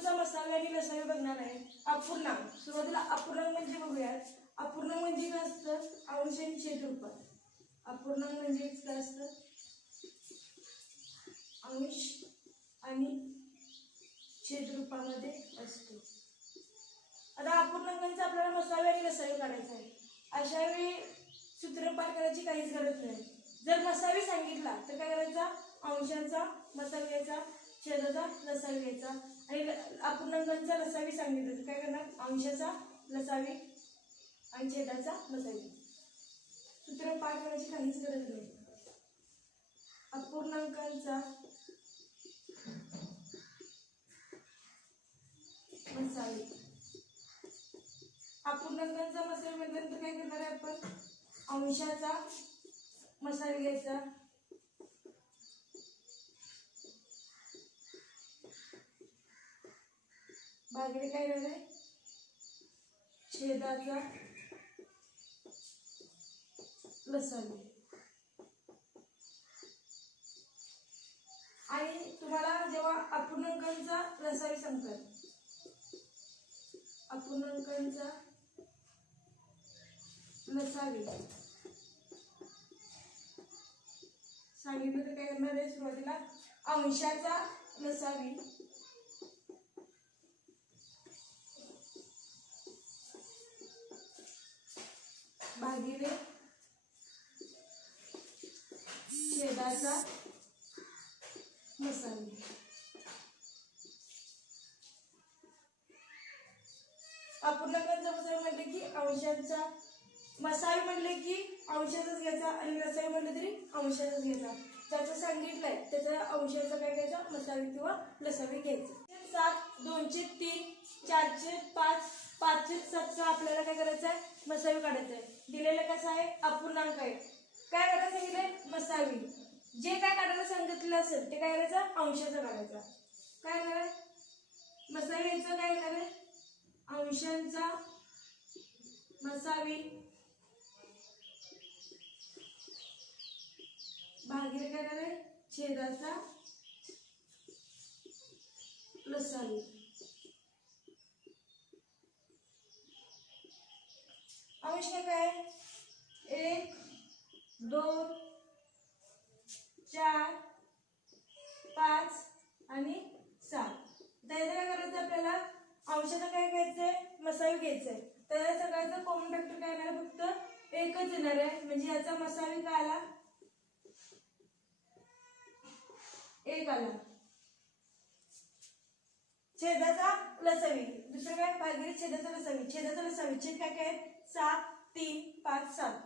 धातूचा मसावी आणि लसावी बघणार आहे. अपूर्णांक, सुरुवातीला अपूर्णांक म्हणजे बघूयात. अपूर्णांक म्हणजे काय असतं? अंश आणि छेद रूपात. अपूर्णांक म्हणजे काय असतं? अंश आणि छेद रूपामध्ये असतो. आता अपूर्णांकांचा आपल्याला मसावी आणि लसावी काढायचा आहे. अशा वेळी सूत्र पाठ करायची काहीच गरज नाही. जर मसावी सांगितला तर काय करायचा? अंशाचा मसावी घ्यायचा, छेदाचा लसावी घ्यायचा. आणि अपूर्णांकांचा लसावी सांगितलं तर काय करणार? अंशाचा लसावी आणि छेदाचा लसावी. सूत्र पाठ करायची काहीच गरज नाही. अपूर्णांकांचा मसावी. अपूर्णांकांचा मसावी म्हटल्यानंतर काय करणार आहे आपण? अंशाचा मसावी घ्यायचा, भागिले काय झालंय? छेदाचा लसावी. आणि तुम्हाला जेव्हा अपूर्णांकांचा लसावी सांगतात, अपूर्णांकांचा लसावी सांगितलं तर काय करणार आहे? सुरुवातीला अंशाचा लसावी भागिले छेदाचा मसावी. अपूर्णांकांचा मसावी म्हटले की अंशाचा मसावी म्हटले की अंशाचाच घ्यायचा आणि लसावी म्हटलं तरी अंशाचाच घ्यायचा. ज्याचं सांगितलंय त्याचा अंशाचा काय घ्यायचा? मसावी किंवा लसावी घ्यायचं. 7, 2चे 3, 4चे 5, 5चे 7चा आपल्याला काय करायचं आहे? मसावी काढायचं आहे. दिलेलं कसं आहे? अपूर्णांक आहे. काय करायचं सांगितलंय? मसावी. जे काय काढायला सांगितलं असेल ते काय करायचं? अंशाचा काढायचा. काय करणार आहे? मसावी याचं काय करणार आहे? अंशांचा मसावी भागिले काय करणार आहे? छेदाचा लसावी. अंश काय? 1, 2, 4, 5 आणि 7. त्याला काय करायचं? आपल्याला अंशाचा काय घ्यायचंय? मसावी घ्यायचंय. तर सगळ्याचं कॉमन फॅक्टर काय येणार? फक्त एकच येणार आहे. म्हणजे याचा मसावी काय आला? 1 आला. छेदाचा लसावी दुसरं काय? भागिले छेदाचा लसावी. छेदाचा लसावी छेद काय काय? 7, 3, 5, 7.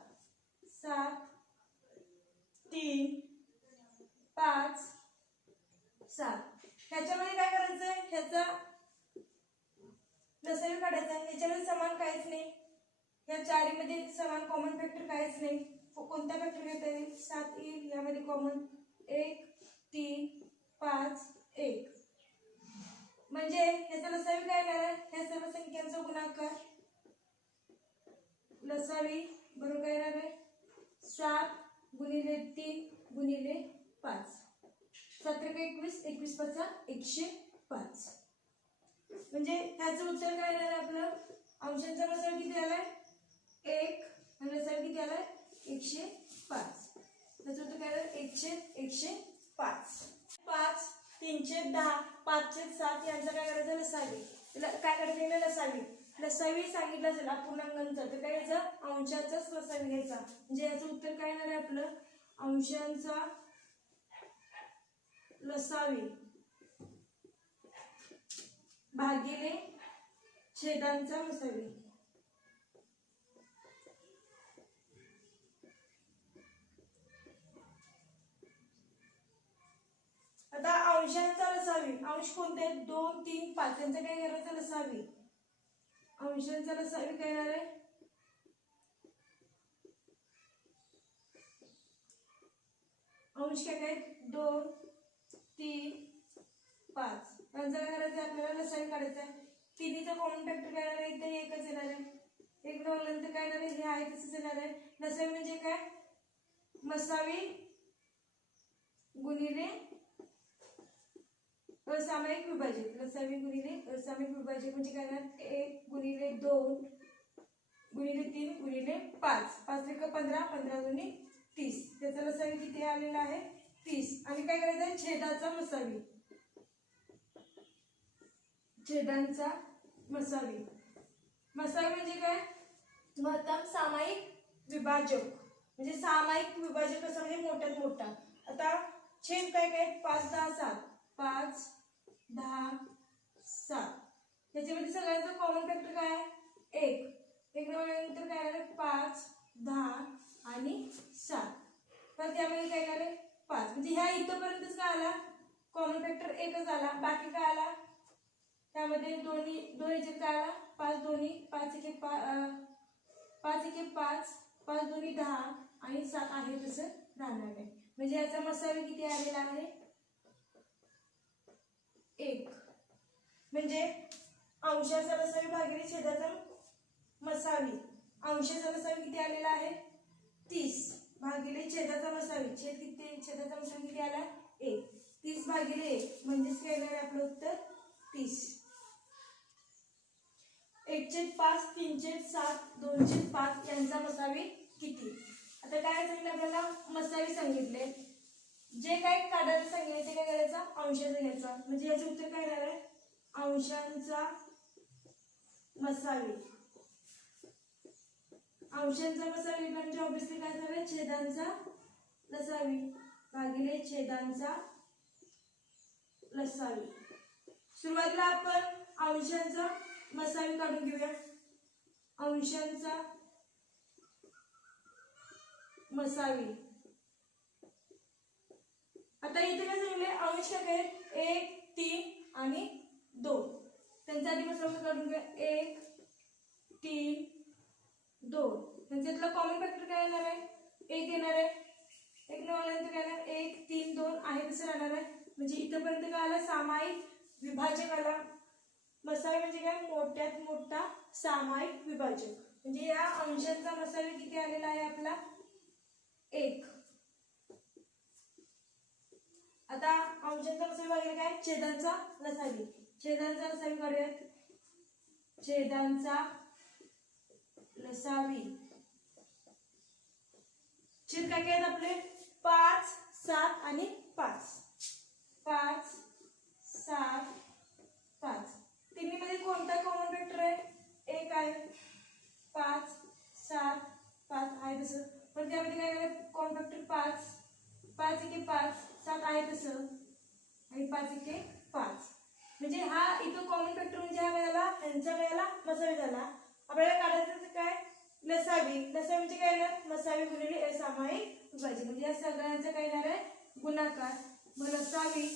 7, 3, 5, 7. ह्याच्यामध्ये काय करायचंय? ह्याचा लसावी काढायचा. ह्याच्यामध्ये समान काहीच नाही. या चारीमध्ये समान कॉमन फॅक्टर काहीच नाही. कोणता फॅक्टर घेता येईल? 7 येईल. यामध्ये कॉमन 1, 3, 5, 1. म्हणजे ह्याचा लसावी काय येणार आहे? ह्या सर्व संख्यांचा गुणाकार लसावी बरोबर काय येणार आहे? 7 गुणिले 3 गुणिले 5. 7 21, 21 5 105. म्हणजे ह्याचं उत्तर काय येणार आहे आपलं? अंशांचा मसावी किती आलाय? 1 आणि लसावी किती आलाय? 105. त्याचं उत्तर काय आलं? 105. 5, 3चे 10, 5चे 7 यांचा काय करायचं? लसावी. काय करायचं? लसावी. लसावी सांगितलं असेल अपूर्णांकांचा तर काय घ्यायचं? अंशाचाच लसावी घ्यायचा. म्हणजे याचं उत्तर काय येणार आहे आपलं? अंशांचा लसावी भागिले छेदांचा मसावी. आता अंशांचा लसावी. अंश कोणते? 2, 3, 5 यांचा काय करायचं? लसावी. अंशांचा लसावी काय येणार आहे? अंश काय काय? 2, 3, 5. यांचा काय करायचं? आपल्याला लसावी काढायचा आहे. तिन्हीचा कॉमन फॅक्टर काय येणार आहे? इथे एकच येणार आहे. एक नंतर काय येणार आहे? हे आहे तसंच येणार आहे. लसावी म्हणजे काय? मसावी गुणिले असामायिक विभाजक लसावी गुणिले असामायिक विभाजक म्हणजे काय येणार 1 गुणिले 2 गुणिले 3 गुणिले 5 5 त्रिक 15 15 दुनी 30 त्याचा लसावी किती आलेला आहे 30 आणि काय करायचं आहे छेदाचा मसावी छेदांचा मसावी मसावी म्हणजे काय महत्तम सामायिक विभाजक म्हणजे सामायिक विभाजक असं म्हणजे मोठ्यात मोठा आता छेद काय काय 5 10 7 5 10 7 त्याच्यामध्ये सगळ्यांचा कॉमन फॅक्टर काय आहे 1 नंतर काय आलं 5 10 आणि 7 तर त्यामध्ये काय आलं 5 म्हणजे ह्या इथपर्यंतच काय आला कॉमन फॅक्टर एकच आला बाकी काय आला त्यामध्ये दोन्ही ह्याच्यात काय आला 5 दोन्ही 5 1 5 1 5 5 दोन्ही 10 आणि 7 आहे तसं राहणार आहे म्हणजे याचा मसावी किती आलेला आहे 1 म्हणजे अंशाचा लसावी भागिले छेदाचा मसावी अंशाचा लसावी किती आलेला आहे 30 भागिले छेदाचा मसावी छेद किती छेदाचा मसावी किती आला 1 30 भागिले 1 म्हणजेच काय येणार आहे आपलं उत्तर 30 1/5 3/7 2/5 यांचा मसावी किती आता काय सांगितलं आपल्याला मसावी सांगितले जे काय काढायला सांगितले ते काय करायचं अंशाचा घ्यायचा म्हणजे याचे उत्तर काय येणार आहे अंशांचा मसावी अंशांचा मसावी म्हणजे ऑब्विसली काय झालं छेदांचा लसावी भागिले छेदांचा लसावी सुरुवातीला आपण अंशांचा मसावी काढून घेऊया अंशांचा मसावी आता इथे काय सांगितले अंश काय 1 3 आणि 2 त्यांचा आधी मसावी काढून घेऊया 1 3 2 त्यांच्यातला कॉमन फॅक्टर काय येणार आहे 1 येणार आहे 1 नंतर काय येणार 1 3 2 आहे तसं राहणार आहे म्हणजे इथपर्यंत काय आला सामायिक विभाजक आला मसावी म्हणजे काय मोठ्यात मोठा सामायिक विभाजक म्हणजे या अंशांचा मसावी किती आलेला आहे आपला 1 आता अंशांचा मसावी भागिले काय छेदांचा लसावी छेदांचा लसावी काढूयात छेदांचा लसावी छेद काय काय आपले 5 7 आणि 5 5 7 5 तिन्ही मध्ये कोणता कॉमन फॅक्टर आहे 1 आहे 5 7 5 आहे तसं पण त्यामध्ये काय करायचं कॉमन फॅक्टर 5 5 1 5 7 आहे तसं आणि 5 1 5 म्हणजे हा इथं कॉमन फॅक्टर म्हणजे ह्या वेळेला यांच्या वेळेला मसावी झाला आपल्याला काढायचं काय लसावी लसावी म्हणजे काय येणार मसावी गुणिले असामायिक विभाजक म्हणजे या सगळ्यांचा काय येणार आहे गुणाकार मग लसावी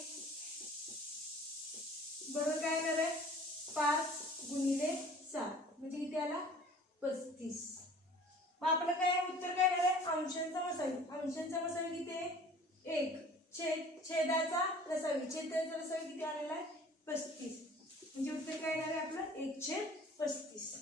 बरोबर काय येणार आहे 5 गुणिले 7 म्हणजे किती आला 35 मग आपलं काय उत्तर काय येणार आहे अंशांचा मसावी किती आहे 1 छेदाचा लसावी छेदाचा लसावी किती आलेला आहे 35 म्हणजे उत्तर काय येणार आहे आपलं 1/35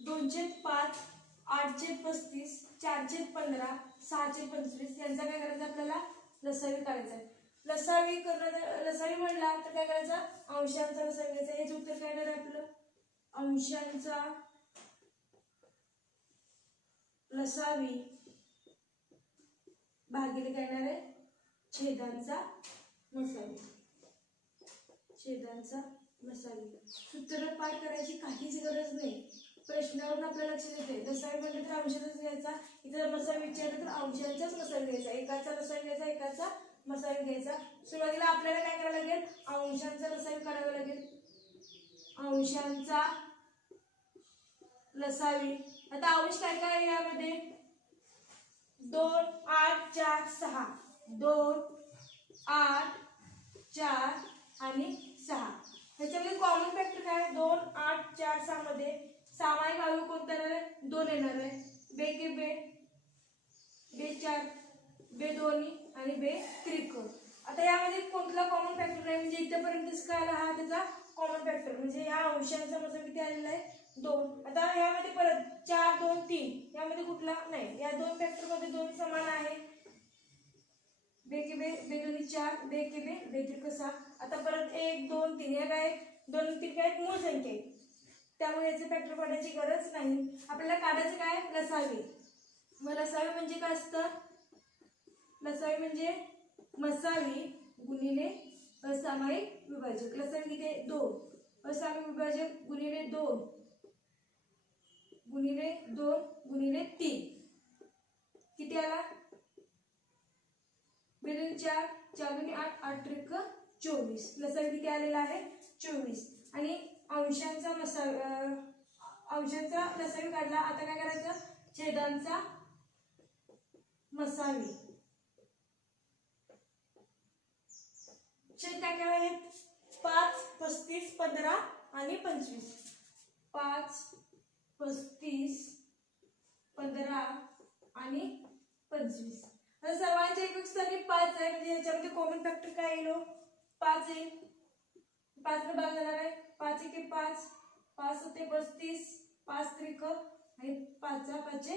2/5 8/35 4/15 6/25 यांचा काय करायचं आपल्याला लसावी काढायचा आहे लसावी म्हणला तर काय करायचा अंशांचा लसावी घ्यायचा हेच उत्तर काय येणार आहे आपलं अंशांचा लसावी भागिले काय येणार आहे छेदांचा मसावी सूत्र पाठ करायची काहीच गरज नाही प्रश्नावरून आपल्याला लक्षात येते लसावी म्हणलं तर अंशाचाच घ्यायचा इथं मसावी विचारलं तर अंशांचाच मसावी घ्यायचा एकाचा लसावी घ्यायचा एकाचा मसावी घ्यायचा सुरुवातीला आपल्याला काय करावं लागेल अंशांचा लसावी काढावा लागेल अंशांचा लसावी आता अंश काय काय यामध्ये 2 8 4 6 2 8 4 आणि 6 ह्याच्यामध्ये कॉमन फॅक्टर काय 2 8 4 6 मध्ये सामायिक अवयव कोणता येणार आहे 2 येणार आहे बे के बे बे 4 बे दोन्ही आणि बे त्रिक आता यामध्ये कोणता कॉमन फॅक्टर आहे म्हणजे इथपर्यंतच काय आला हा त्याचा कॉमन फॅक्टर म्हणजे या अंशांचा मतलब किती आलेला आहे 2 आता यामध्ये परत 4 2 3 यामध्ये कुठला नाही या दोन फॅक्टर मध्ये 2 समान आहे बे के बे, बे दोन्ही 4, बे के बे, बे त्रिक 6. आता परत 1 2 3 या काय 2 3 काय मूळ संख्या आहे, त्यामुळे याचे फॅक्टर काढायची गरज नाही. आपल्याला काढायचं काय लसावी. मग लसावी म्हणजे काय असतं, लसावी म्हणजे मसावी गुणिले असामायिक विभाजक. लसावी किती आहे 2, असामायिक विभाजक गुणिले 2 गुणिले 2 गुणिले 3 किती आला, 2 2 4, 4 2 8, 8 त्रिक 24. लसावी किती आलेला आहे 24. आणि अंशांचा अंशांचा लसावी काढला. आता काय करायचं, छेदांचा मसावी. छेद काय काय आहेत 5 35 15 आणि 25. 5 35 15 आणि 25. आता सर्वांच्या एकक स्थानी 5 आहे, म्हणजे याच्यामध्ये कॉमन फॅक्टर काय येईल 5 येईल. 5 ने भाग जाणार आहे, 5 1 5, 5 7 35, 5 त्रिक आणि 5 5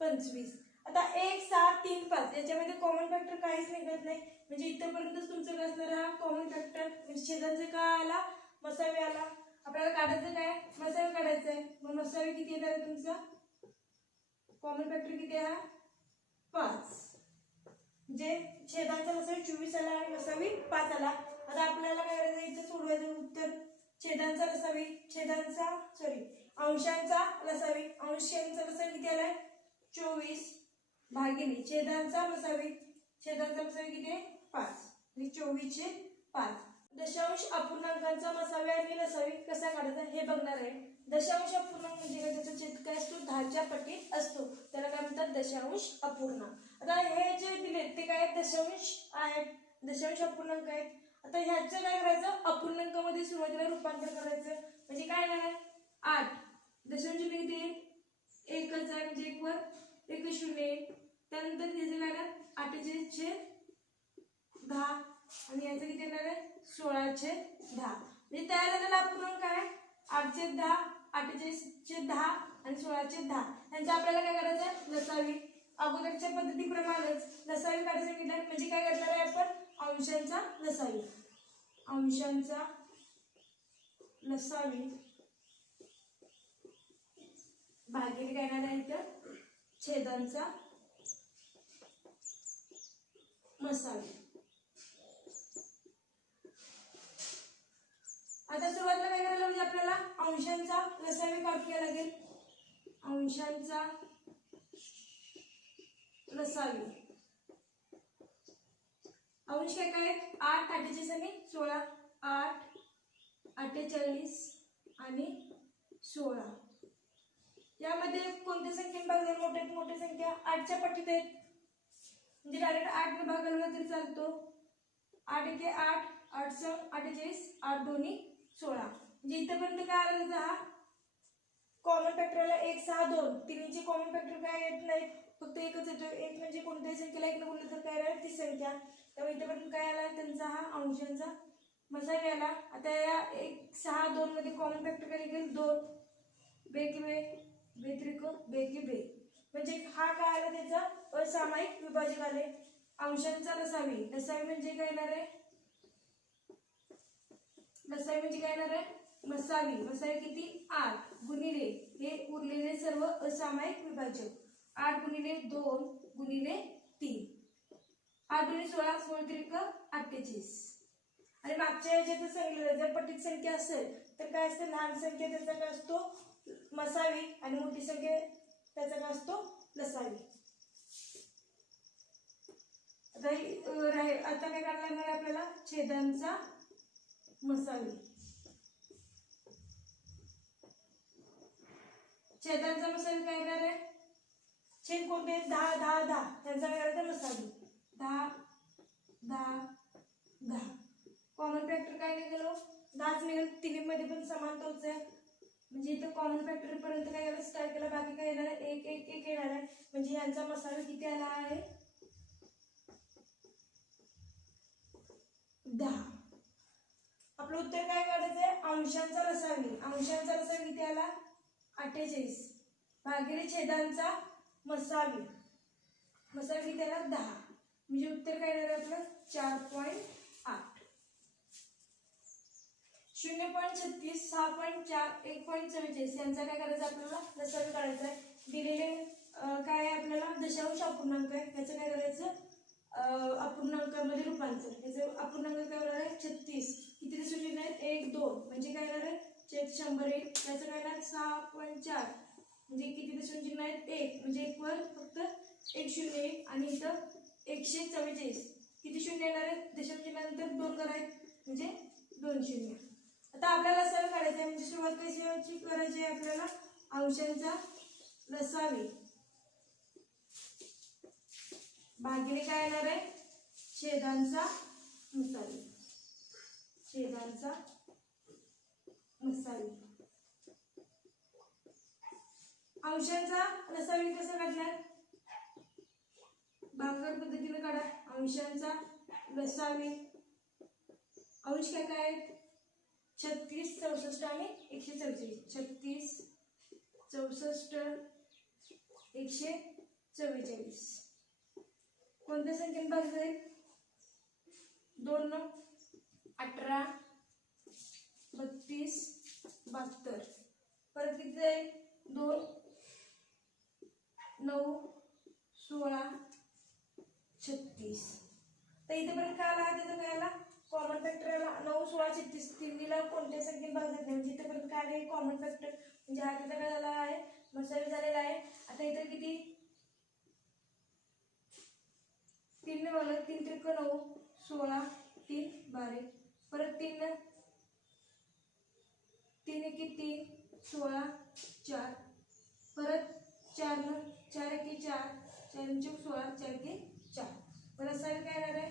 25. आता 1 7 3 5 याच्यामध्ये कॉमन फॅक्टर काहीच निघत नाही, म्हणजे इथपर्यंतच तुमचं काय असणार हा कॉमन फॅक्टर. म्हणजे छेदांचं काय आला मसावी आला. आपल्याला काढायचं काय मसावी काढायचं आहे. मग मसावी किती येणार आहे तुमचा, कॉमन फॅक्टर किती आहे 5. म्हणजे छेदांचा मसावी 24 आला आणि मसावी 5 आला. आता आपल्याला काय करायचं इथे सोडवायचं उत्तर. छेदांचा लसावी, अंशांचा लसावी, अंशांचा लसावी किती आलाय 24 भागिले छेदांचा मसावी, छेदांचा मसावी किती आहे 5, 24/5. दशांश अपूर्णांकांचा मसावी आणि लसावी कसा काढायचा हे बघणार आहे. दशांश अपूर्णांक म्हणजे काय, त्याचा छेद काय असतो 10च्या पटीत असतो, त्याला काय म्हणतात दशांश अपूर्णांक. आता हे जे दिले ते काय दशांश आहेत, दशांश अपूर्णांक आहेत. आता ह्याचं काय करायचं अपूर्णांकामध्ये सुरुवातीला रूपांतर करायचं. म्हणजे काय नाही 8 दशांश किती आहे एकच आहे, म्हणजे 1 वर 1 0. त्यानंतर त्याचं काय आहे 8/10 आणि याचं किती येणार आहे 16/10. म्हणजे तयार झालेला अपूर्णांक आहे 8/10, 8/10 आणि 16/10. यांचा आपल्याला काय करायचं लसावी. अगोदरच्या पद्धतीप्रमाणेच लसावी काढायचं सांगितलं, म्हणजे काय करणार आहे आपण अंशांचा लसावी. अंशांचा लसावी भागिले काय येणार आहे इथं छेदांचा मसावी. आता सुरुवातीला काय करायला म्हणजे आपल्याला अंशांचा लसावी काढूया लागेल. अंशांचा लसावी अंश काय काय 8 48 आणि 16, 8 48 आणि 16. यामध्ये कोणत्या संख्येने भाग मोठ्यात मोठी संख्या 8च्या पटीत आहेत, म्हणजे डायरेक्ट 8 ने भाग घालवला तरी चालतो. 8 1 8, 8 6 48, 8 2 16. म्हणजे इथपर्यंत काय आलं त्याचा हा कॉमन फॅक्टरला 1 6 2 तिन्हीचे कॉमन फॅक्टर काय येत नाही, फक्त एकच येतो. एक म्हणजे कोणत्याही संख्येला 1 ने गुणलं तर काय राहील ती संख्या. त्यामुळे इथपर्यंत काय आला त्यांचा हा अंशांचा मसावी आला. आता या 1 6 2 मध्ये कॉमन फॅक्टर काय निघेल 2, बे के बे, बे त्रिक बे के बे. म्हणजे हा काय आला त्याचा असामायिक विभाजक आले. अंशांचा लसावी, लसावी म्हणजे काय येणार आहे लसावी म्हणजे काय येणार आहे मसावी. मसावी किती 8 गुणिले हे उरलेले सर्व असामायिक विभाजक 8 गुणिले 2 गुणिले 3, 8 गुणिले 16, 16 त्रिक 48. आणि मागच्या ह्याच्यात सांगितलं जर पटीत संख्या असेल तर काय असते लहान संख्या त्याचा काय असतो मसावी आणि मोठी संख्या त्याचा काय असतो लसावी. आता काय करायला लागणार आहे आपल्याला छेदांचा मसावी. छेदांचा मसावी काय येणार आहे छेद कोणते 10 10 10 त्यांचा काय करायचा मसावी 10 10 10. कॉमन फॅक्टर काय निघालो 10च निघाल. तिन्हीमध्ये पण समान तोच आहे, म्हणजे इथं कॉमन फॅक्टर पर्यंत काय याला स्टार्ट केला, बाकी काय येणार आहे 1 1 1 येणार आहे. म्हणजे यांचा मसाला किती आला आहे 10. आपलं उत्तर काय काढायचं आहे अंशांचा लसावी. अंशांचा लसावी किती आला 48 भागिले छेदांचा मसावी. मसावी किती आला 10. म्हणजे उत्तर काय येणार आहे आपलं 4.8. 0.36, 6.4, 1.44 यांचा काय करायचं आपल्याला लसावी काढायचा आहे. दिलेले काय आहे आपल्याला दशांश अपूर्णांक आहे, याचं काय करायचं अपूर्णांकामध्ये रूपांतर. याचं अपूर्णांक काय होणार आहे 36, किती दशांश चिन्ह आहेत 1 2 म्हणजे काय येणार आहे 100 येईल. याचं काय येणार 6.4 म्हणजे किती दशांश चिन्ह आहेत 1 म्हणजे 1 वर फक्त 1 शून्य येईल आणि इथं 144 किती शून्य येणार आहे दशांश चिन्हानंतर 2 करायचे म्हणजे 2 शून्य. आता आपल्याला लसावी काढायचं आहे म्हणजे सुरुवात कशी करायची आहे आपल्याला अंशांचा लसावी भागिले काय येणार आहे छेदांचा मसावी. छेदांचा मसावी अंशांचा लसावी कसं काढणार भागाकार पद्धतीने काढा. अंशांचा लसावी अंश काय काय आहेत 36 64 आणि 144. 36 64 144 कोणत्या संख्येने भाग जाईल 2 9 18 32 72 परत किती जाईल 2 9 16 36. तर इथेपर्यंत काय आला त्याचा काय आला कॉमन फॅक्टर आला 9 16 36. तिन्हीला कोणत्या संख्येने भाग जात नाही म्हणजे इथेपर्यंत काय आले कॉमन फॅक्टर म्हणजे हा किती काय झाला आहे मसावी झालेला आहे. आता इथे किती 3 ने भागला 3 त्रिक 9 16 3 12 परत 3 3 1 3 16 4 परत 4 न 4 1 4 4 16 4 के 4 परत सावी काय येणार आहे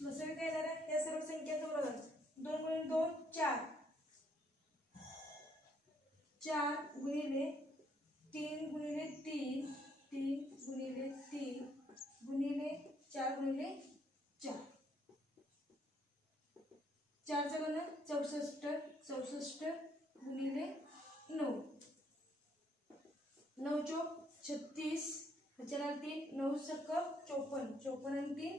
मसावी काय येणार आहे या सर्व संख्याचं बरोबर 2 गुणिले 2 4 4 गुणिले 3 गुणिले 3 3 गुणिले 3 गुणिले 4 गुणिले 4 4 चा गुण 64 64 गुणिले 9 9 चौक 36 त्याला 3 9 सक 54 54 आणि 3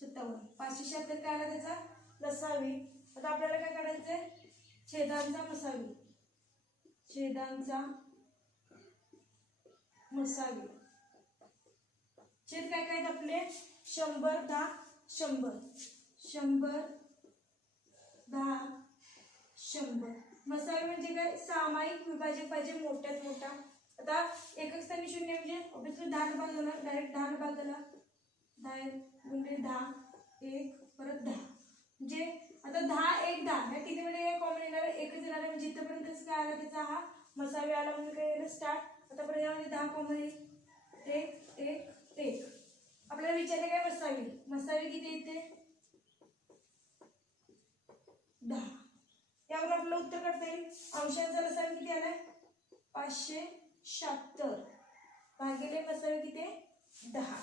57 576 काय आला त्याचा लसावी. आता आपल्याला काय काढायचंय छेदांचा मसावी. छेदांचा मसावी छेद काय काय आपले 100 10 100 100 10 100 मसावी म्हणजे काय सामायिक विभाजक पाहिजे मोठ्यात मोठा. आता एकक स्थानी शून्य म्हणजे ऑब्वियसली 10 भाग झाला डायरेक्ट 10 भाग झाला 10 गुणिले 10 1 परत 10 म्हणजे आता 10 1 10 या कितीमध्ये कॉमन येणार एकच येणार आहे म्हणजे इथपर्यंतच काय आला त्याचा हा मसावी आला म्हणजे काय येईल स्टार्ट. आता परत यामध्ये 10 कॉमन येईल 1 1 1 आपल्याला विचारले काय मसावी मसावी किती येते 10. यावर आपल्याला उत्तर काढता येईल अंशांचा लसावी किती आलाय 576 भागिले मसावी किती 10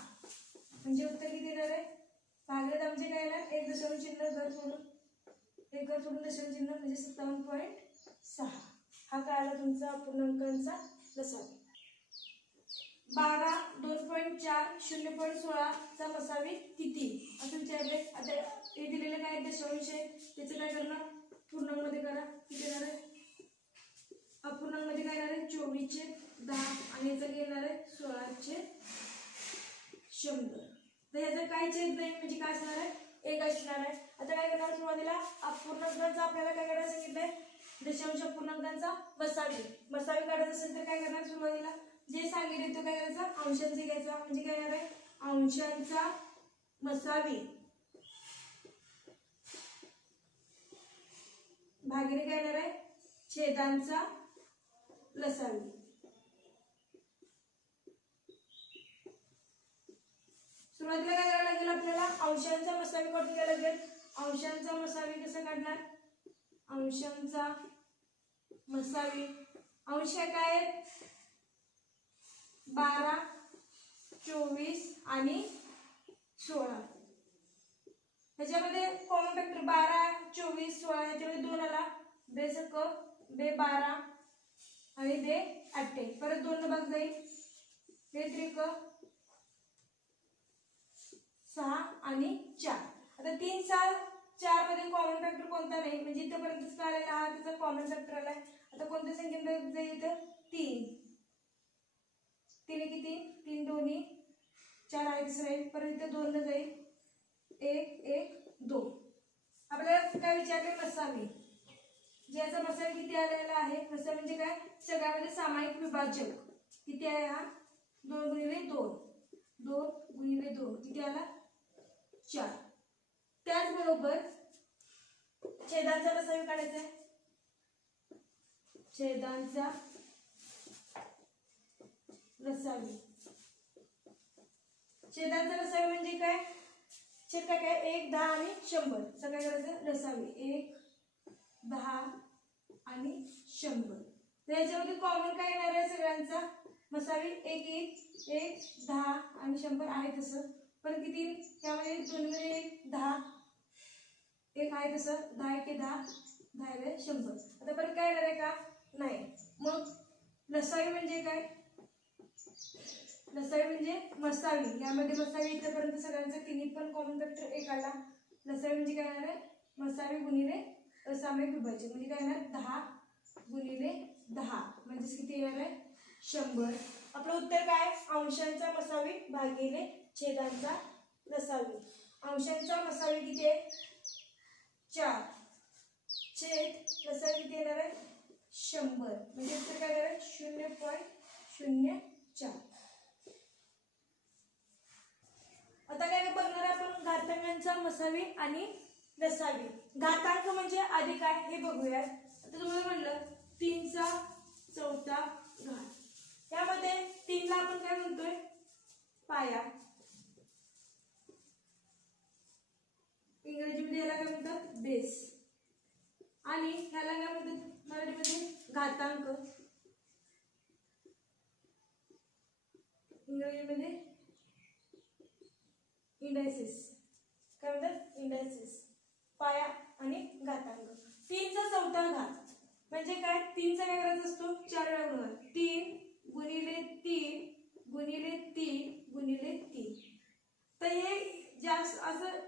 म्हणजे उत्तर किती येणार आहे भागिले 10 म्हणजे काय येणार 1 दशांश चिन्ह घर सोडून दशांश चिन्ह म्हणजे 57.6 हा काय आला तुमचा अपूर्णांकांचा लसावी. 12 2.4 0.16 चा मसावी किती असं विचारले. आता हे दिलेलं काय दशांश आहे त्याचं काय करणार पूर्णांमध्ये करा किती येणार आहे अपूर्णांमध्ये काय येणार आहे 24/10 आणि याचं येणार आहे 16/100. तर याचं काय छेद नाही म्हणजे काय असणार आहे 1 असणार आहे. आता काय करणार सुरुवातीला अपूर्णांकांचा आपल्याला काय करायला सांगितलंय दशांश अपूर्णांकांचा मसावी काढायचं असेल तर काय करणार सुरुवातीला जे सांगितले तो काय करायचा अंशांचा घ्यायचा म्हणजे काय येणार आहे अंशांचा मसावी भागिले काय येणार आहे छेदांचा लसावी. सुरुवातीला काय करायला लागेल आपल्याला अंशांचा मसावी काढून घ्यायला लागेल. अंशांचा मसावी कसं काढणार अंशांचा मसावी अंश काय आहेत 12 24 आणि 16 ह्याच्यामध्ये कॉमन फॅक्टर 12 24 16 ह्याच्यामध्ये 2 आला बेसक बे 12 आणि ते 28. परत 2 भाग जाईल, हे त्रिक 6 आणि 4. आता 3, 6, 4 मध्ये कॉमन फॅक्टर कोणता नाही, म्हणजे इथपर्यंतच काय आलेला हा त्याचा कॉमन फॅक्टर आलाय. आता कोणत्या संख्येमध्ये जाईल इथं 3. 3 किती 3 दोन्ही 4 आहे तिसरं राहील. परत इथं 2 ला जाईल, 1 1 2. आपल्याला काय विचारले मसावी, ज्याचा मसावी किती आलेला आहे. मसावी म्हणजे काय, सगळ्यामध्ये सामायिक विभाजक किती आहे हा 2 गुणिले 2, 2 गुणिले 2 किती आला 4. त्याचबरोबर छेदांचा मसावी काढायचा आहे. छेदांचा लसावी, छेदांचा लसावी म्हणजे काय, छेद काय काय 1 10 आणि 100. सगळ्या करायचं लसावी 1 10 आणि 100. तर याच्यामध्ये कॉमन काय येणार आहे सगळ्यांचा मसावी 1 1 1 10 आणि 100 आहे तसं. पण किती त्यामध्ये दोन्हीमध्ये 1 10 1 आहे तसं 10 1 10 10 100. आता परत काय येणार आहे का नाही. मग लसावी म्हणजे काय, लसावी म्हणजे मसावी, यामध्ये मसावी इथपर्यंत सगळ्यांचा तिन्ही पण कॉमन फॅक्टर 1 आला. लसावी म्हणजे काय येणार आहे मसावी गुणिले असामायिक विभाजक, म्हणजे काय येणार 10 गुणिले 10 म्हणजे किती येणार आहे 100. आपलं उत्तर काय, अंशांचा मसावी भागिले छेदांचा लसावी. अंशांचा मसावी किती आहे 4, छेद लसावी किती येणार आहे 100, म्हणजे उत्तर काय येणार आहे 0.04. आता काय बघणार आपण घातांकांचा मसावी आणि लसावी. घातांक म्हणजे आधी काय हे बघूयात. आता तुम्हाला म्हणलं 3 चा चौथा घात, यामध्ये 3 ला आपण काय म्हणतोय पाया, इंग्रजीमध्ये याला काय म्हणतात बेस, आणि ह्याला काय म्हणतात मराठीमध्ये घातांक, इंग्रजीमध्ये इंडायसिस. काय म्हणतात इंडायसिस, पाया आणि घातांक. 3 चा चौथा घात म्हणजे काय, 3 चा काय करायचा असतो 4 वेळा गुणा, 3 गुणिले 3 गुणिले 3 गुणिले 3. तर हे जास्त असं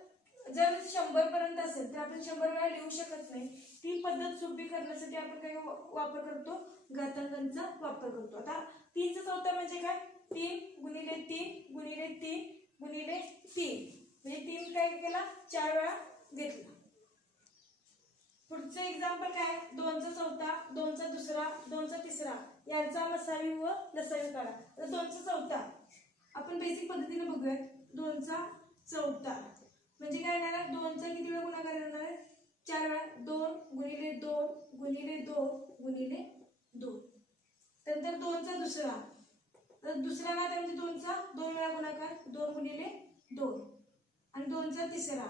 जर 100 पर्यंत असेल तर आपण 100 वेळा लिहू शकत नाही. ती पद्धत सोपी करण्यासाठी आपण काय वापर करतो घातांकांचा वापर करतो. आता 3 चा चौथा म्हणजे काय 3 गुणिले 3 गुणिले 3 गुणिले 3, म्हणजे 3 काय केला 4 वेळा घेतला. पुढचं एक्झाम्पल काय 2 चा चौथा, 2 चा दुसरा, 2 चा तिसरा यांचा मसावी व लसावी काढा. तर 2 चा चौथा आपण बेसिक पद्धतीने बघूया. 2 चा चौथा म्हणजे काय येणार 2 चा किती वेळा गुणाकार येणार आहे 4 वेळा, 2 गुणिले 2 गुणिले 2 गुणिले 2. नंतर 2 चा दुसरा, तर दुसरा घात म्हणजे 2 चा 2 वेळा गुणाकार 2 गुणिले 2, आणि 2 चा तिसरा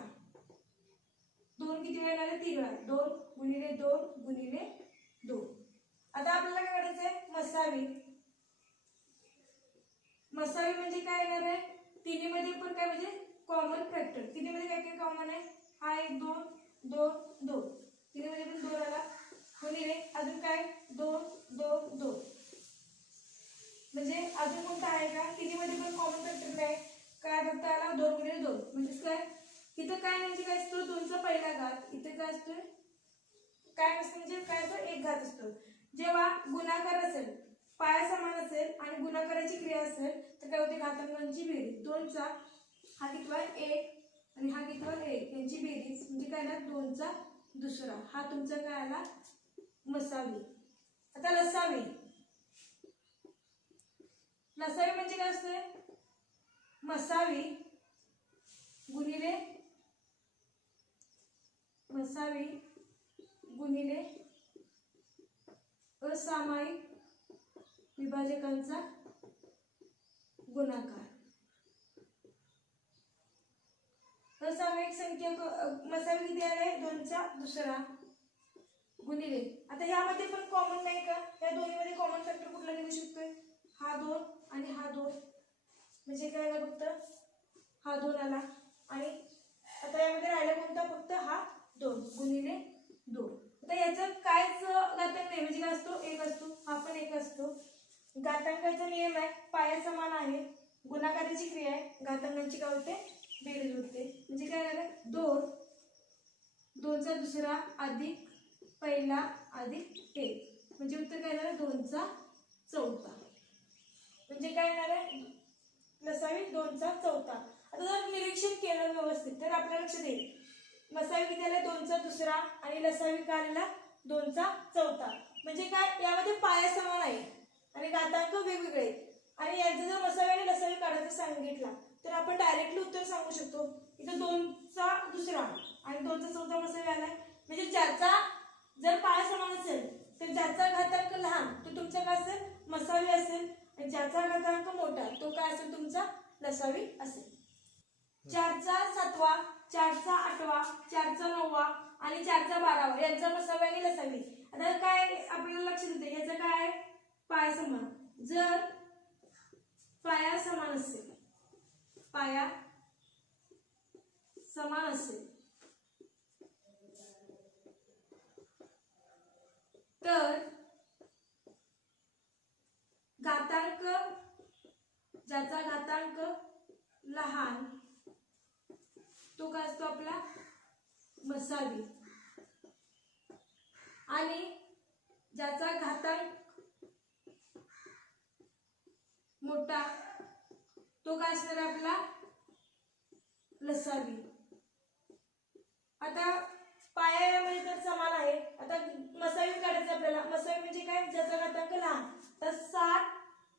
2 किती वेळा आले 3 वेळा, 2 गुणिले 2 गुणिले 2. आता आपल्याला काय करायचं आहे मसावी. मसावी म्हणजे काय येणार आहे तिन्हीमध्ये पण काय म्हणजे कॉमन फॅक्टर. तिन्हीमध्ये काय काय कॉमन आहे, हा 1 2 2 2, तिन्हीमध्ये पण 2 आला, गुणिले अजून काय 2 2 2, म्हणजे अजून कोणता आहे का तिन्हीमध्ये पण कॉमन फॅक्टर काय काय फक्त आला 2 गुणिले 2. म्हणजे काय इथं काय म्हणजे काय असतो 2 चा पहिला घात, इथे काय असतो काय नसतं म्हणजे काय असतो 1 घात असतो. जेव्हा गुणाकार असेल पाया समान असेल आणि गुणाकाराची क्रिया असेल तर काय होते घातांकांची बेरीज. 2 चा हा कितवा 1 आणि हा कितवा 1 यांची बेरीज म्हणजे काय ना 2 चा दुसरा, हा तुमचा काय आला मसावी. आता लसावी. लसावी म्हणजे काय असते मसावी गुणिले मसावी गुणिले असामायिक विभाजकांचा गुणाकार. असामायिक संख्या मसावी किती आले 2 चा दुसरा गुणिले, आता ह्यामध्ये पण कॉमन नाही का, या दोन्हीमध्ये कॉमन फॅक्टर कुठला निघू शकतोय हा 2 आणि हा 2, म्हणजे काय आला फक्त हा 2 आला, आणि आता यामध्ये राहिला कोणता फक्त हा 2 गुणिले 2. आता याचं कायच घातांक नाही म्हणजे काय असतो 1 असतो, हा पण 1 बाकीची क्रिया आहे, घातांकांची काय होते, बेरीज होते. म्हणजे काय झालं, 2, 2चा दुसरा अधिक पहिला अधिक 1, म्हणजे उत्तर काय झालं 2चा चौथा. म्हणजे काय येणार आहे, लसावी 2चा चौथा. आता जर निरीक्षण केलं व्यवस्थित तर आपल्या लक्षात येईल लसावी किती आला 2चा दुसरा आणि लसावी काय आलेला 2चा चौथा. म्हणजे काय, यामध्ये पाया समान आहे आणि घातांक वेगवेगळे आहेत. आणि यांचा जर लसावी आणि लसावी काढायचा सांगितला तर आपण डायरेक्टली उत्तर सांगू शकतो. इथं 2चा दुसरा आणि 2चा चौथा लसावी आलाय. म्हणजे ज्याचा जर पाया समान असेल तर ज्याचा घातांक लहान तो तुमचा काय असेल, मसावी असेल, आणि ज्याचा घातांक मोठा तो काय असेल, तुमचा लसावी असेल. 4चा 7वा, 4चा 8वा, 4चा 9वा आणि 4चा 12वा यांचा मसावी आणि लसावी. आता काय आपल्याला लक्षात येते, याचा काय पाया समान. जर पाया समान असेल, पाया समान असेल तर घातांक, ज्याचा घातांक लहान तो काय असतो आपला मसावी, आणि ज्याचा घातांक मोठा तो काय असणार आपला लसावी. आता पाया यामध्ये तर समान आहे. आता मसावी काढायचं आपल्याला. मसावी म्हणजे काय, ज्याचा घातांक लहान. तर 7,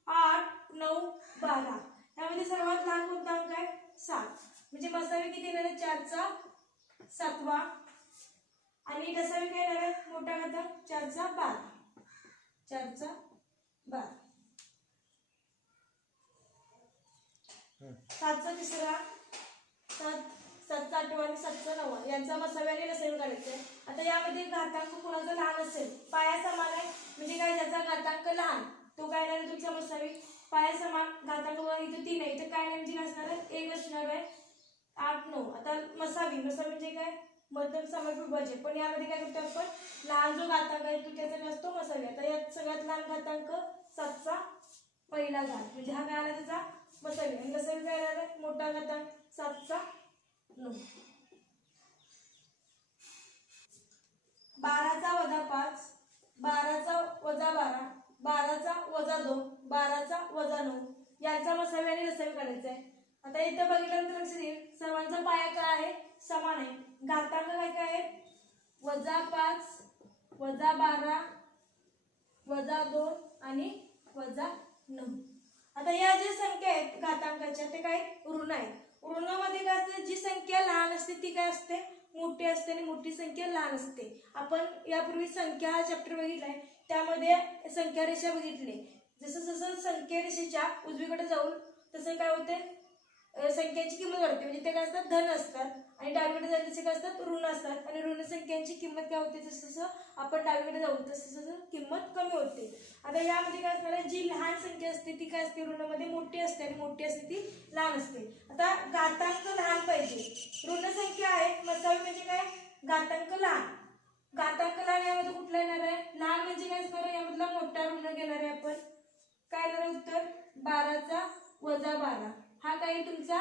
8, 9, 12 यामध्ये सर्वात लहान कोणता अंक आहे, 7. म्हणजे मसावी किती येणार आहे, 4चा 7वा आणि लसावी काय येणार आहे, मोठा घातांक 4चा 12, 4चा 12. 7चा तिसरा, 7चा 8वा आणि 7चा 9वा यांचा मसावी आणि लसावी काढायचा आहे. आता यामध्ये घातांक कुणाचा लहान असेल, पाया समान आहे म्हणजे काय, ज्याचा घातांक लहान तो काय येणार तुमचा मसावी. पाया समान, घातांक इथं 3 आहे, इथं काय नाही म्हणजे असणार आहे 1 असणार आहे, 8, 9. आता मसावी, मसावी म्हणजे काय, मध्यम समविभुज विभाज्य. पण यामध्ये काय करतो आपण, लहान जो घातांक आहे तो त्याचा असतो मसावी. आता यात सगळ्यात लहान घातांक 7चा पहिला घात, म्हणजे हा काय आला त्याचा मसावी. आणि लसावी काय आला मोठा घातांक 7चा 9. 12चा वजा 5, 12चा वजा 12, 12चा वजा 2, 12चा वजा 9 यांचा मसावी आणि लसावी काढायचा आहे. आता इथं बघितल्यानंतर लक्षात येईल सर्वांचा पाया काय आहे, समान आहे. घातांक काय काय आहे, वजा 5, वजा 12, वजा 2 आणि वजा 9. आता या ज्या संख्या आहेत घातांकाच्या ते काय ऋण आहेत. ऋणामध्ये काय असते, जी संख्या लहान असते ती काय असते, मोठी असते, आणि मोठी संख्या लहान असते. आपण यापूर्वी संख्या हा चॅप्टर बघितलाय, त्यामध्ये संख्या रेषा बघितली. जसं जसं संख्या रेषेच्या उजवीकडे जाऊन तसं काय होते, संख्यांची किंमत वाढते. म्हणजे ते काय असतात, धन असतात, आणि डावीकडे जाईल तसे काय असतात, ऋण असतात. आणि ऋण संख्यांची किंमत काय होते, जसं जसं आपण डावीकडे जाऊ तसं तसं किंमत कमी होते. आता यामध्ये काय असणार आहे, जी लहान संख्या असते ती काय असते, ऋणामध्ये मोठी असते, आणि मोठी असते ती लहान असते. आता घातांक लहान पाहिजे, ऋण संख्या आहे, मसावी म्हणजे काय, घातांक लहान. घातांक लहान यामध्ये कुठला येणार आहे, लहान म्हणजे काय असणार आहे, यामधला मोठा ऋण घेणार आहे आपण. काय येणार उत्तर, 12चा वजा 12 हा काय तुमचा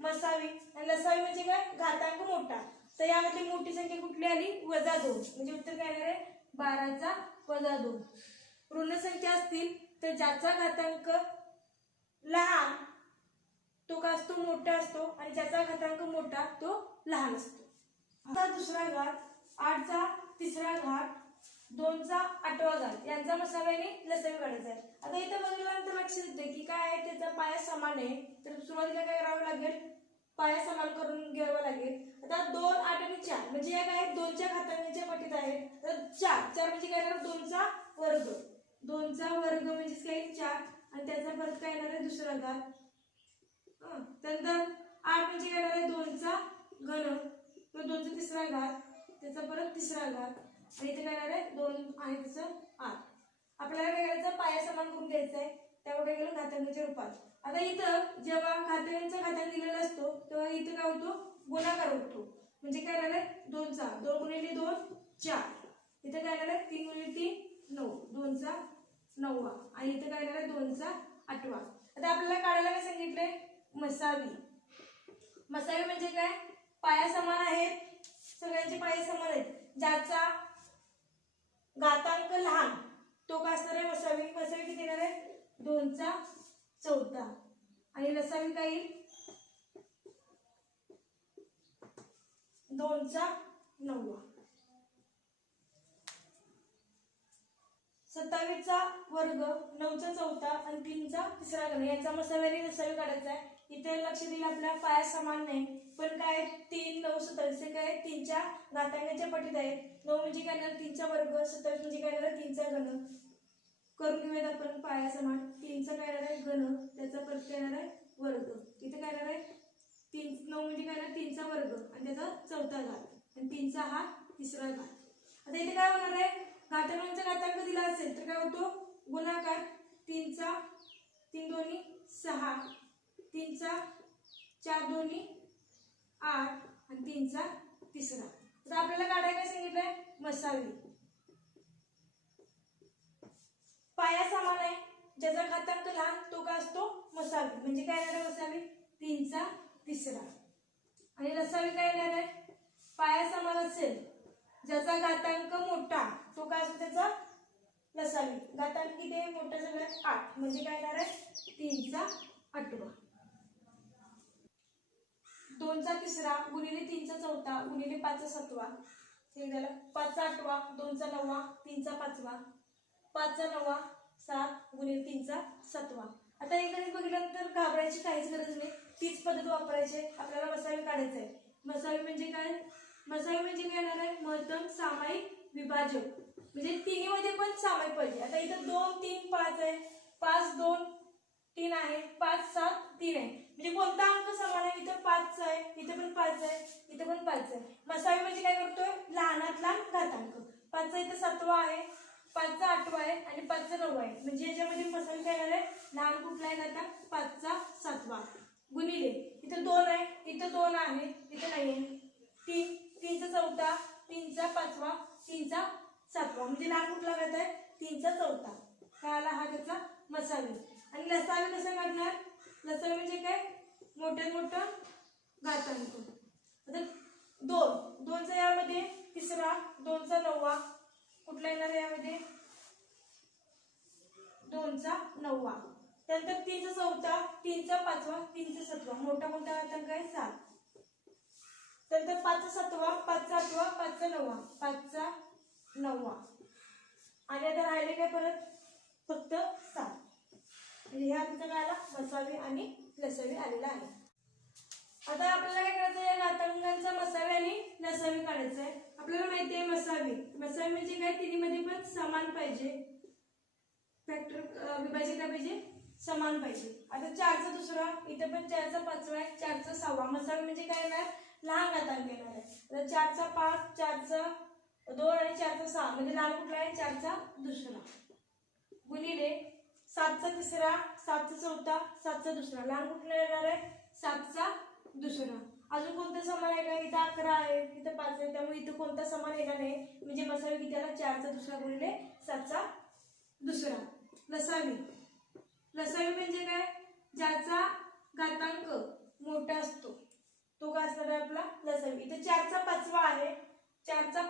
मसावी. आणि लसावी म्हणजे काय, घातांक मोठा. तर यामध्ये मोठी संख्या कुठली आली, वजा 2, म्हणजे उत्तर काय येणार आहे 12चा वजा 2. ऋण संख्या असतील तर ज्याचा घातांक लहान तो काय असतो, मोठा असतो, आणि ज्याचा घातांक मोठा तो लहान असतो. आता दुसरा घात, 8चा तिसरा घात, 2चा 8वा घात यांचा मसावी आणि लसावी काढायचा आहे. आता इथं बघितल्यानंतर लक्षात येते की काय आहे, त्याचा पाया समान आहे. तर सुरुवातीला काय करावं लागेल, पाया समान करून घ्यावा लागेल. आता 2, 8 आणि 4 म्हणजे या काय 2च्या घातांकाच्या पटीत आहेत. तर 4 म्हणजे काय येणार, 2चा वर्ग. 2चा वर्ग म्हणजे काय 4, आणि त्याचा परत काय येणार आहे दुसरा घात. त्यानंतर 8 म्हणजे काय येणार आहे 2चा घन, किंवा 2चा तिसरा घात, त्याचा परत तिसरा घात, आणि इथे काय येणार आहे 2 आणि त्याचं 8. आपल्याला काय करायचं, पाया समान करून घ्यायचा आहे. त्यामुळे काय केलं, घातांकाच्या रूपात. आता इथं जेव्हा घातांकाचा घातांक दिलेला असतो तेव्हा इथं काय होतो, गुणाकार होतो. म्हणजे काय येणार आहे 2चा 2 गुणिले 2 4, इथं काय येणार आहे 3 गुणिले 3 9, 2चा 9वा, आणि इथं काय येणार आहे 2चा 8वा. आता आपल्याला काढायला काय सांगितलंय, मसावी. मसावी म्हणजे काय? पाया समान आहेत, सगळ्यांचे पाय समान आहेत, ज्याचा घातांक लहान तो काय असणार आहे? मसावी. मसावी किती येणार आहे? 2चा चौथा. आणि लसावी काय येईल? 2चा नववा. 27चा वर्ग 9चा चौथा आणि 3चा तिसरा घन याचा मसावी आणि लसावी काढायचा आहे. इथे लक्ष दिलं आपल्या पाया समान नाही, पण काय 3 9 27 काय 3च्या घातांकाच्या पटीत आहे. 9 म्हणजे काय येणार? 3चा वर्ग. 27 म्हणजे काय येणार? 3चा घन. करून घेऊयात आपण पाया समान. 3चा काय येणार आहे? घन. त्याचा परत काय येणार आहे? वर्ग. इथे काय येणार आहे? 3 9 म्हणजे काय येणार? 3चा वर्ग आणि त्याचा चौथा घात आणि 3चा हा तिसरा घात. आता इथे काय होणार आहे? घातांकांचा घातांक दिला असेल तर काय होतो? गुणाकार. 3चा 3 दोन्ही 6, 3चा 4 दोन्ही 8 आणि 3चा तिसरा. आता आपल्याला काढायला काय सांगितलंय? मसावी. पाया समान आहे, ज्याचा घातांक लहान तो काय असतो? मसावी. म्हणजे काय येणार आहे मसावी? 3चा तिसरा. आणि लसावी काय येणार आहे? पाया समान असेल, ज्याचा घातांक मोठा तो काय असतो? त्याचा लसावी. घातांक किती आहे? मोठा सगळ्यात 8 म्हणजे काय येणार आहे? 3चा आठवा. 2चा तिसरा गुणिले 3चा चौथा गुणिले 5चा सातवा. हे झालं. 5चा आठवा, 2चा नववा, 3चा पाचवा, 5चा नववा 7 गुणिले 3चा सातवा. आता हे गणित बघितल्यानंतर घाबरायची काहीच गरज नाही, तीच पद्धत वापरायची. आपल्याला मसावी काढायचं आहे. मसावी म्हणजे काय? मसावी म्हणजे काय येणार आहे? महत्तम सामायिक विभाजक. म्हणजे तिन्हीमध्ये पण सामायिक पाहिजे. आता इथं 2 3 5 आहे, 5 2 3 आहे, 5 7 3 आहे. म्हणजे कोणता अंक समान आहे? इथं 5 आहे, इथं पण 5 आहे, इथं पण 5 आहे. मसावी म्हणजे काय करतोय? लहानात लहान घातांक. 5चा इथं 7वा आहे, 5चा 8वा आहे आणि 5चा 9वा आहे. म्हणजे याच्यामध्ये मसावी काय येणार आहे? लहान कुठला आहे घातांक? 5चा 7वा. गुणिले इथं 2 आहे, इथं 2 आहे, इथं नाही आहे. 3 3चा चौथा, 3चा पाचवा, 3चा सातवा. म्हणजे लहान कुठला घात आहे? 3चा चौथा. काय आला? हा त्याचा मसावी. आणि लसावी कसं काढणार? लसावी म्हणजे काय? मोठ्यात मोठा घातांक. आता 2 2चा यामध्ये तिसरा, 2चा नववा कुठला येणार यामध्ये? 2चा नववा. त्यानंतर 3चा चौथा, 3चा पाचवा, 3चा सातवा. मोठा कोणता घातांक आहे? 7. त्यानंतर 5चा सातवा, 5चा आठवा, 5चा नववा, 5चा नववा. आणि आता राहिले काय परत? फक्त 7. म्हणजे ह्या तुमचा काय आला? मसावी आणि लसावी आलेला आहे. आता आपल्याला काय करायचं? या घातांकांचा मसावी आणि लसावी काढायचा आहे. आपल्याला माहिती आहे मसावी. मसावी म्हणजे काय? तिन्हीमध्ये पण समान पाहिजे. फॅक्टर विभाजक काय पाहिजे? समान पाहिजे. आता 4चा दुसरा, इथं पण 4चा पाचवा आहे, 4चा सहावा. मसावी म्हणजे काय येणार? लहान घातांक येणार आहे. आता 4चा 5, 4चा 2 आणि 4चा 6 म्हणजे लहान कुठला आहे? 4चा दुसरा. गुणिले 7चा तिसरा, 7चा चौथा, 7चा दुसरा. लहान कुठला येणार आहे? 7चा दुसरा. अजून कोणता समान आहे का? इथं 11 आहे, इथं 5 आहे, त्यामुळे इथं कोणता समान येणार नाही. म्हणजे मसावी किती आला? 4चा दुसरा गुणिले 7चा दुसरा. लसावी. लसावी म्हणजे काय? ज्याचा घातांक मोठा असतो तो काय असणार आहे आपला? लसावी. इथे 4चा पाचवा आहे, 4चा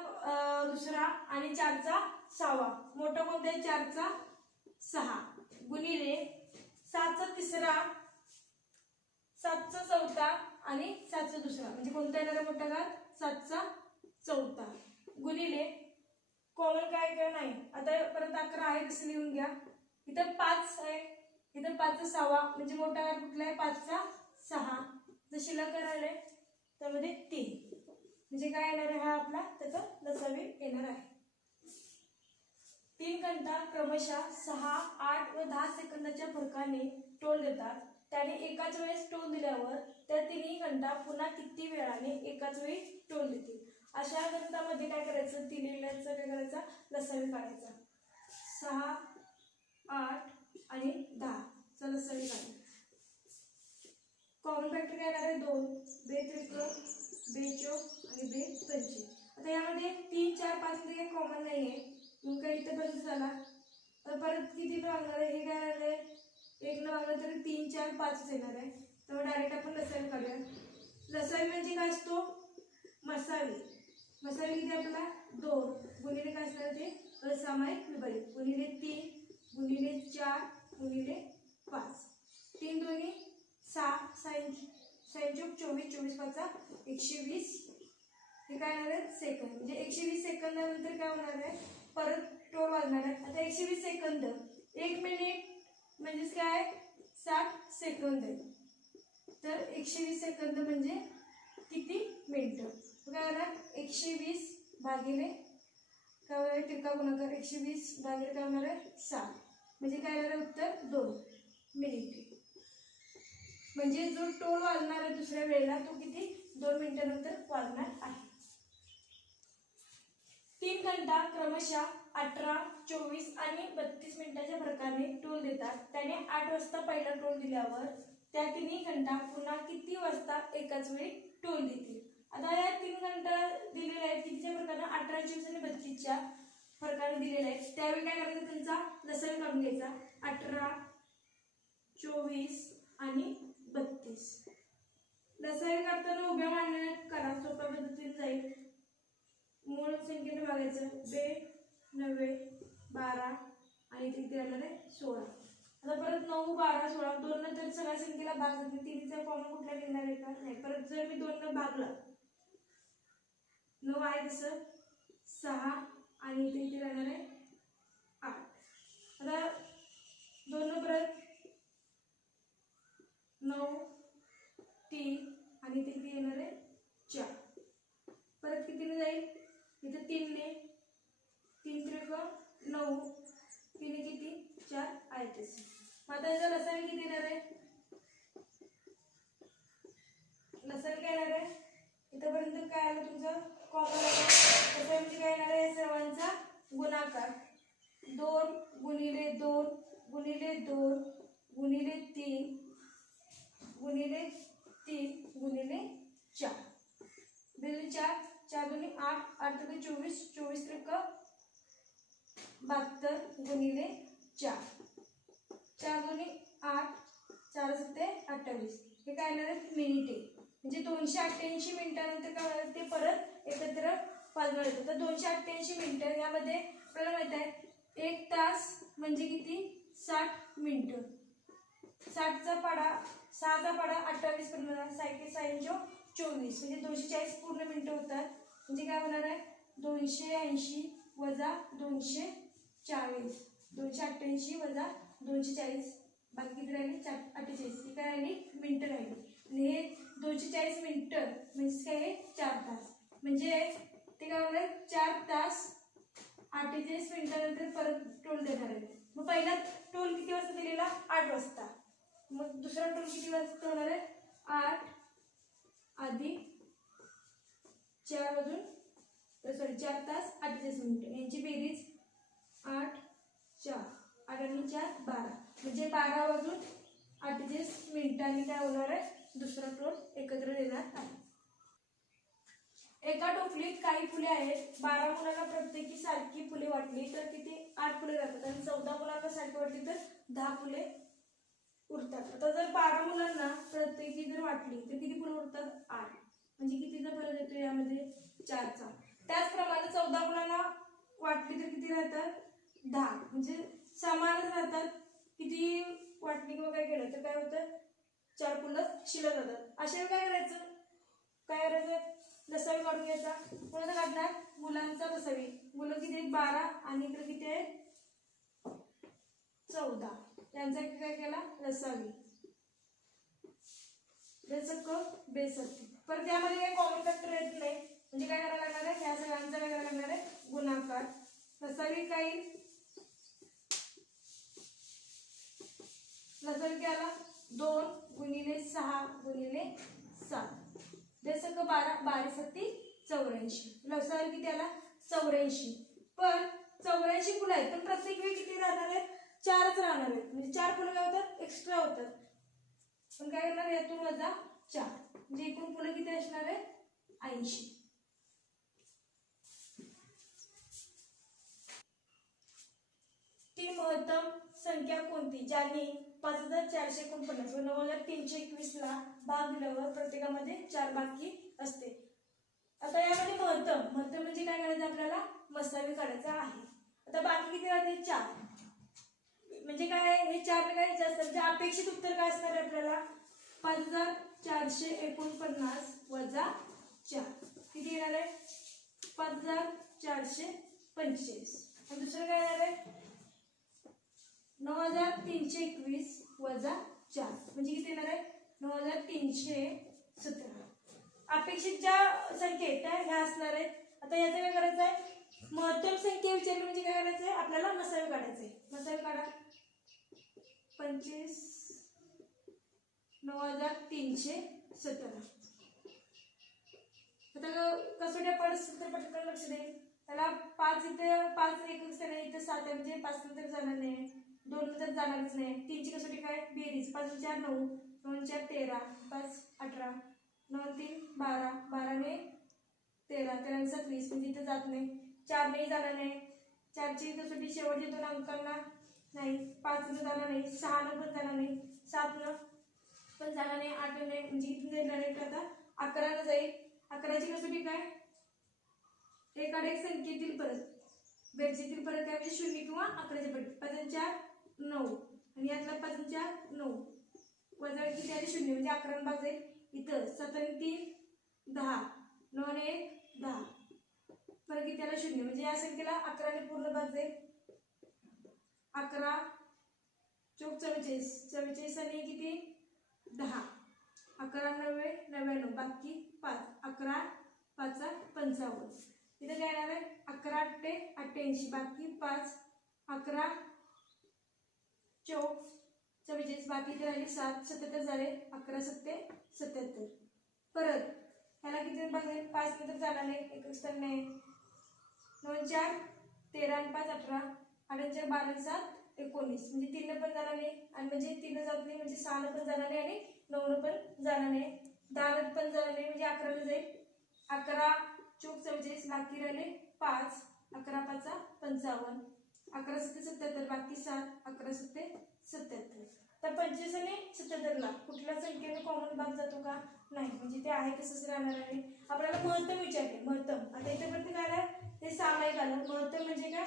दुसरा आणि 4चा सहावा. मोठा कोणता आहे? 4चा 6 गुणिले 7चा तिसरा, 7चा चौथा आणि 7चा दुसरा. म्हणजे कोणता येणार आहे मोठा घात? 7चा चौथा. गुणिले कॉमन काय काय नाही. आता परत 11 आहे, कसं लिहून घ्या. इथं 5 आहे, इथं 5चा सहावा. म्हणजे मोठा घात कुठला आहे? 5चा 6. जर शिल्लक करायला त्यामध्ये 3. म्हणजे काय येणार आहे? हा आपला त्याचा लसावी येणार आहे. 3 घंटा क्रमशः 6, 8 व 10 सेकंदाच्या फरकाने टोल देतात. त्याने एकाच वेळेस टोल दिल्यावर त्या तिन्ही घंटा पुन्हा किती वेळाने एकाच वेळी टोल देतील? अशा गणितामध्ये काय करायचं? दिलेल्याचं काय करायचा? लसावी काढायचा. 6, 8 आणि 10 चा लसावी काढायचा. कॉमन फॅक्टर काय येणार आहे? 2. बे त्रिक, बे चौक आणि बे पंचे. आता यामध्ये 3 4 5 मध्ये काही कॉमन नाही आहे, मग काही इथं बंद झाला तर परत किती भागणार आहे? हे काय आहे? 1 न भागलं तरी 3 4 5 येणार आहे. तर डायरेक्ट आपण लसावी काढूया. लसावी म्हणजे काय असतो? मसावी. मसावी किती आपल्याला 2 गुणिले काय असणार ते असामायिक विभाजित गुणिले 3 गुणिले 4 गुणिले 5. 3 दोन्ही 6 6 चौक 24 24 पाचा 120. हे काय होणार आहे? सेकंद. म्हणजे 120 सेकंदानंतर काय होणार आहे? परत टोळ वाजणार आहे. आता 120 सेकंद 1 मिनिट म्हणजेच काय 60 सेकंद आहे. तर 120 सेकंद म्हणजे किती मिनिटं? काय होणार? 120 भागिले काय होणार आहे? तिरका गुणाकार 120 भागिले काय होणार आहे? 60. म्हणजे काय येणार आहे उत्तर? 2 मिनिटे. म्हणजे जो टोल वाजणार आहे दुसऱ्या वेळेला तो किती? 2 मिनिटानंतर वाजणार आहे. 3 घंटा क्रमशः 18, 24 आणि 32 मिनिटाच्या फरकाने टोल देतात. त्याने 8 वाजता पहिला टोल दिल्यावर त्या 3 घंटा पुन्हा किती वाजता एकाच वेळी टोल देतील? आता या 3 घंटा दिलेले आहेत कितीच्या फरकाने? 18, 24 आणि 32च्या फरकाने दिलेले आहेत. त्यावेळी काय करायचं? त्यांचा लसावी काढून घ्यायचा. 18, 24 आणि 32. लसावी काढताना उभ्या मांडण्यात करा, सोप्या पद्धतीने जाईल. मूळ संख्येने बघायचं 2, 9, 12 आणि इथे किती राहणार आहे? 16. आता परत 9, 12, 16 2 नंतर सगळ्या संख्येला भाग जाते. 3चा कॉमन कुठला निघणार आहे का? नाही. परत जर मी 2 न भागला 9 आहे तसं 6 आणि इथे किती राहणार आहे? 8. आता 2 न परत 9, 3 आणि इथे किती येणार आहे? 4. परत कितीने जाईल? इथे 3 ने 3 त्रिक 9 3 किती? 4 आहे तसे. आता याचा लसावी किती येणार आहे? लसावी काय येणार आहे? इथपर्यंत काय आलं तुमचं? कॉमन आलं. लसावी म्हणजे काय येणार आहे? सर्वांचा गुणाकार 2 गुणिले 2 गुणिले 2 गुणिले 3 गुणिले 3 गुणिले 4. बिंदू 4 4 दुनी 8 8 त्रिक 24 24 त्रिक 72 गुणिले 4 4 दुनी 8 4 सत्ते 28. हे काय येणार आहे? मिनिटे. म्हणजे 288 मिनिटानंतर काय होणार? ते परत एकत्र वाजणार येतं. तर 288 मिनिटं यामध्ये आपल्याला माहित आहे 1 तास म्हणजे किती? 60 मिनिटं. 60चा पाडा 6चा पाडा 28 पर्यंत 24 म्हणजे 240 पूर्ण मिनिटं होतात. म्हणजे काय होणार आहे? 280 वजा 240 288 वजा 240 बाकी किती राहिली? 48. ही काय राहिली? मिनिटं राहिली. आणि हे 240 मिनिटं म्हणजे काय आहे? 4 तास. म्हणजे ते काय होणार? 4 तास 48 मिनिटानंतर परत टोल देणार आहे. मग पहिला टोल किती वाजता दिलेला? 8 वाजता. मग दुसरा टोल किती वाजता होणार आहे? 8 अधिक 4 वाजून 4 तास 48 मिनिटं. यांची बेरीज 8 4 8 आणि 4 12 म्हणजे 12 वाजून 48 मिनिटांनी काय होणार आहे? दुसरा टोल एकत्र देणार आहे. एका टोपलीत काही फुले आहेत. 12 मुलांना प्रत्येकी सारखी फुले वाटली तर किती? 8 फुले राहतात. आणि 14 मुलांना सारखी वाटली तर 10 फुले उरतात. आता जर 12 मुलांना प्रत्येकी जर वाटली तर किती फुले उरतात? 8. म्हणजे कितीचा फरक येतो यामध्ये? 4चा. त्याचप्रमाणे 14 मुलांना वाटली तर किती राहतात? 10. म्हणजे समानच राहतात. किती वाटली किंवा काय केलं तर काय होतं? 4 फुलं शिल्लक राहतात. अशा काय करायचं? काय करायचं? लसावी काढून घ्यायचा. कोणाचा काढणार? मुलांचा लसावी. मुलं किती आहेत? 12 आणि इकडे किती आहेत? 14. त्यांचा काय केला? लसावी. बेसक बेसक. परत यामध्ये काही कॉमन फॅक्टर येत नाही. म्हणजे काय करायला लागणार आहे? ह्या सगळ्यांचा काय करायला लागणार आहे? गुणाकार. लसावी काय? लसावी काय आला? 2 गुणिले 6 गुणिले 7. बेसक 12 12 7 84. लसावी किती आला? 84. पण 84 फुलं आहेत पण प्रत्येक वेळी किती राहणार आहेत? 4च राहणार आहेत. म्हणजे 4 फुलं काय होतात? एक्स्ट्रा होतात. पण काय करणार? यातून वजा 4 म्हणजे एकूण फुलं किती असणार आहे? 80. ती महत्तम संख्या कोणती ज्याने 5449 व 9321 ला भाग दिल्यावर प्रत्येकामध्ये 4 बाकी असते. आता यामध्ये महत्तम म्हणजे काय करायचं आपल्याला मसावी काढायचा आहे. आता बाकी किती राहते 4 म्हणजे काय हे 4 काय जास्त म्हणजे अपेक्षित उत्तर काय असणार आहे आपल्याला 5449 वजा 4 किती येणार आहे 5445 आणि दुसरं काय येणार आहे 9321 वजा 4 म्हणजे किती येणार आहे 9317. अपेक्षित ज्या संख्या आहेत त्या ह्या असणार आहेत. आता याचं काय करायचं आहे महत्तम संख्या विचारली म्हणजे काय करायचं आहे आपल्याला मसावी काढायचं आहे. मसावी काढा 25 9317. आता कसोट्या पडस तर पटकन लक्ष दे त्याला 5 इथे 5 एकच नाही इथे 7 आहे म्हणजे 5 नंतर जाणार नाही 2 नंतर जाणारच नाही. 3 ची कसोटी काय बेरीज 5 4 9 9 4 13 5 18 9 3 12 12 ने 13 13 ने 27 म्हणजे इथे जात नाही 4 नाही जाणार नाही 4 ची कसोटी शेवटच्या 2 अंकांना नाही 5 न जाणार नाही 6 न पण जाणार नाही 7 न पण जाणार नाही 8 न नाही म्हणजे इथून देणार नाही आता 11 न जाईल 11 ची कसोटी काय एकाडेक संख्येतील परत बेरजेतील परत काय म्हणजे 0 किंवा 11च्या पट 5 4 9 आणि यातला 5 4 9 वजा किती आली 0 म्हणजे 11 न भाग जाईल इथं 7 आणि 3 10 9 आणि 1 10 परत किती आला 0 म्हणजे या संख्येला 11 ने पूर्ण भाग जाईल 11 चौक 44 44 आणि किती 10 11 9 99 बाकी 5 11 5 55 इथे काय येणार आहे 11 8 88 बाकी 5 11 चौक 44 बाकी इथे राहिली 7 77 झाले 11 7 77 परत ह्याला किती भाग जाईल 5 नंतर जाणार नाही 1 तर नाही 9 4 13 आणि 5 18 8 4 12 7 19 म्हणजे 3 पण जाणार नाही आणि म्हणजे 3 जात नाही म्हणजे 6 पण जाणार नाही आणि 9 पण जाणार नाही 10 पण जाणार नाही म्हणजे 11 ला जाईल 11 चौक 44 बाकी राहिले 5 11 5 55 11 7 77 बाकी 7 11 7 77 तर 25 आणि 77 ला कुठल्या संख्येने कॉमन भाग जातो का नाही म्हणजे ते आहे तसंच राहणार आहे. आपल्याला महत्तम विचारले महत्तम आता इथे पण काय आहे ते सामायिक आलं महत्तम म्हणजे काय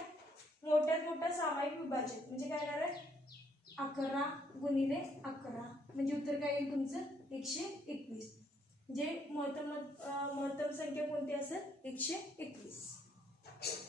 मोठ्यात मोठा सामायिक विभाजन म्हणजे काय येणार आहे 11 गुणिले 11 म्हणजे उत्तर काय येईल तुमचं 121 म्हणजे महत्तम संख्या कोणती असेल 121.